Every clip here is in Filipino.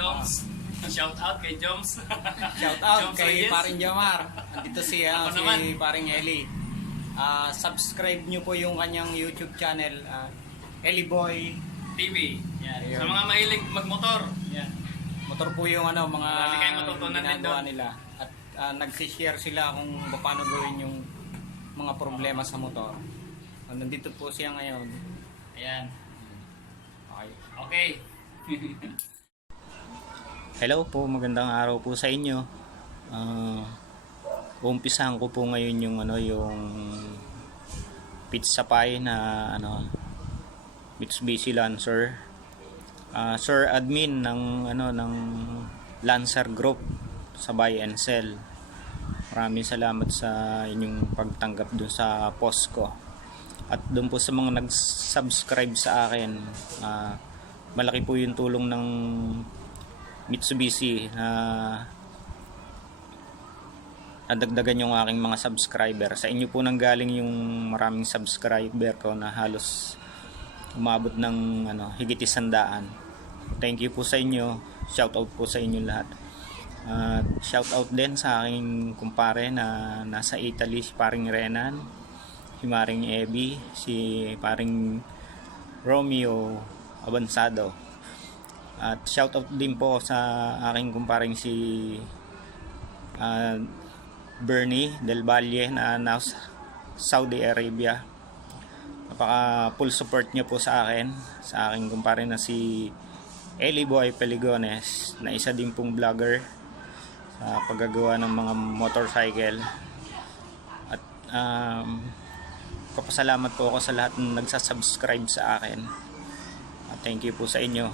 Joms. Shout out kay Joms. Shout out Joms kay Reyes. Paring Jamar. Andito si naman. Paring Eli. Subscribe nyo po yung kanyang YouTube channel, Eli Boy. TV. Yan. Ayun. Sa mga mahilig magmotor. Yan. Motor po yung mga Marami kayong matutunan din ginagawa doon. nila. At nagsishare sila kung paano gawin yung mga problema sa motor. Nandito po siya ngayon. Ayan. Okay. Okay. Hello po, magandang araw po sa inyo. Umpisahan ko po ngayon yung pizza pie na Mitsubishi Lancer. Sir admin ng Lancer Group sa Buy and Sell. Maraming salamat sa inyong pagtanggap dun sa post ko. At doon po sa mga nag-subscribe sa akin, malaki po yung tulong ng Mitsubishi na nadagdagan yung aking mga subscriber. Sa inyo po nanggaling yung maraming subscriber ko na halos umabot ng higit 100. Thank you po sa inyo. Shout out po sa inyo lahat. Shout out din sa aking kumpare na nasa Italy, si Paring Renan, si Maring Ebi, si Paring Romeo Abansado. At shout out din po sa aking kumparing si Bernie Del Valle na nasa Saudi Arabia. Napaka full support niya po sa akin, sa aking kumpare na si Eli Boy Peligones, na isa din pong vlogger sa paggagawa ng mga motorcycle. At kapasalamat po ako sa lahat ng nagsasubscribe sa akin. At thank you po sa inyo.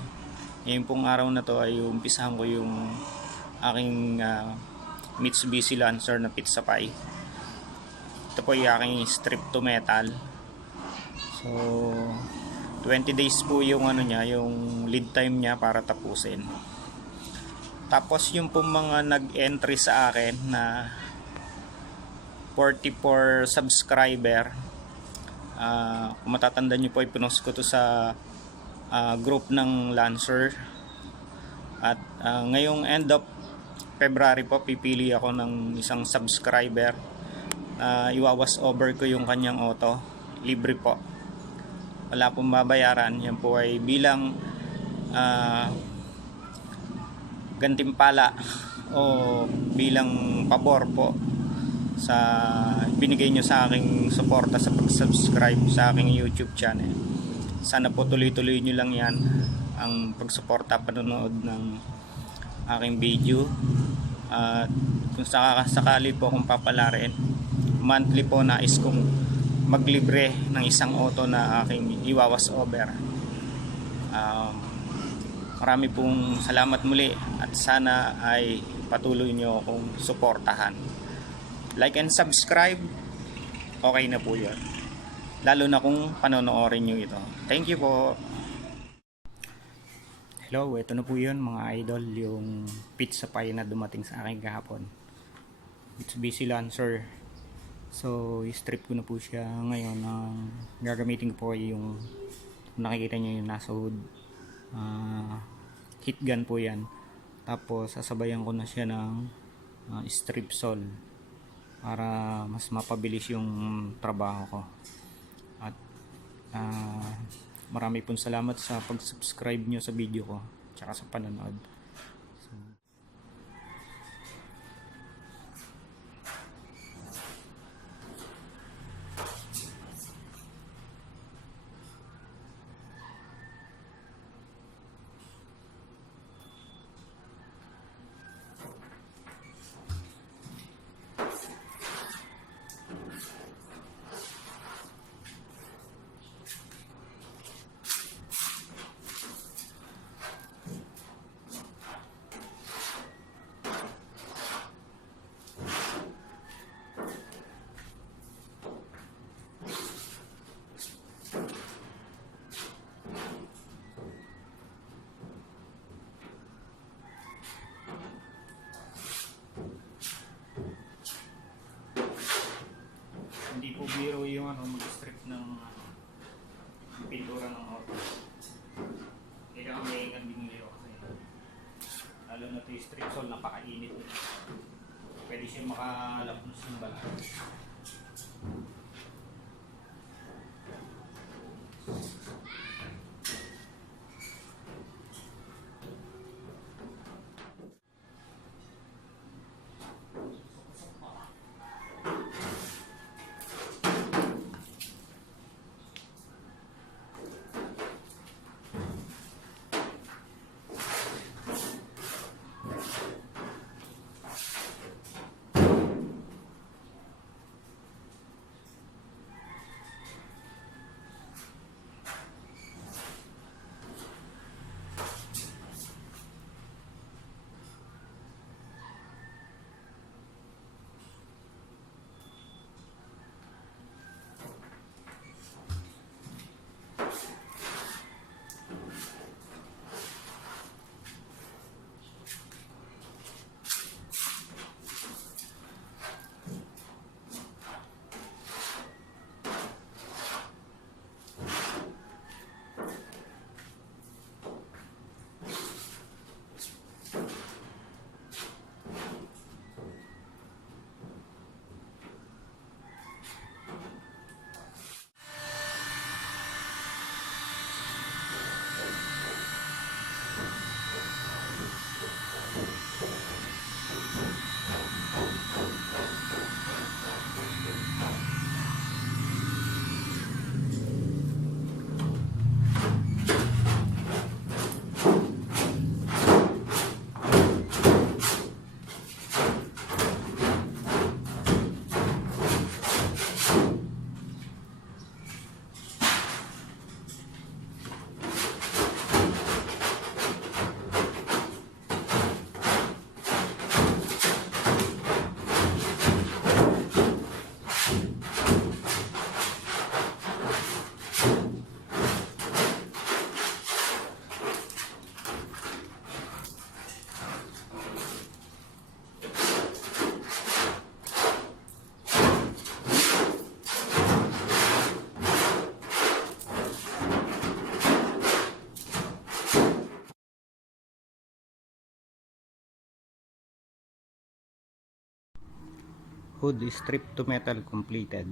Ngayon pong araw na to ay umpisahan ko yung aking Mitsubishi Lancer na pizza pie. Ito po yung aking strip to metal. So 20 days po yung yung lead time niya para tapusin. Tapos yung po mga nag-entry sa akin na 44 subscriber, kung matatandaan nyo po, ipinost ko to sa group ng Lancer. At ngayong end of February po, pipili ako ng isang subscriber. Iwawas over ko yung kanyang auto. Libre po, wala pong babayaran. Yan po ay bilang gantimpala o bilang pabor po sa binigay nyo sa aking suporta sa pag-subscribe sa aking YouTube channel. Sana po tuloy-tuloy nyo lang yan ang pagsuporta, panonood ng aking video. At kung sakali po akong papalarin, monthly po nais kong maglibre ng isang auto na aking iwawas over. Marami pong salamat muli at sana ay patuloy nyo akong suportahan. Like and subscribe, okay na po yun. Lalo na kung panonoorin nyo ito. Thank you po. Hello, ito na po yun mga idol, yung pizza pie na dumating sa akin kahapon. Mitsubishi Lancer. So, i-strip ko na po siya ngayon. Gagamitin ko po yung nakikita nyo yung nasa hood. Heat gun po yan. Tapos sasabayan ko na siya ng strip saw para mas mapabilis yung trabaho ko. At marami pong salamat sa pag-subscribe nyo sa video ko tsaka sa panonood. Lalo na ito yung street sole, napakainit. Pwede siya makalapnos ng balat. Hood strip to metal completed.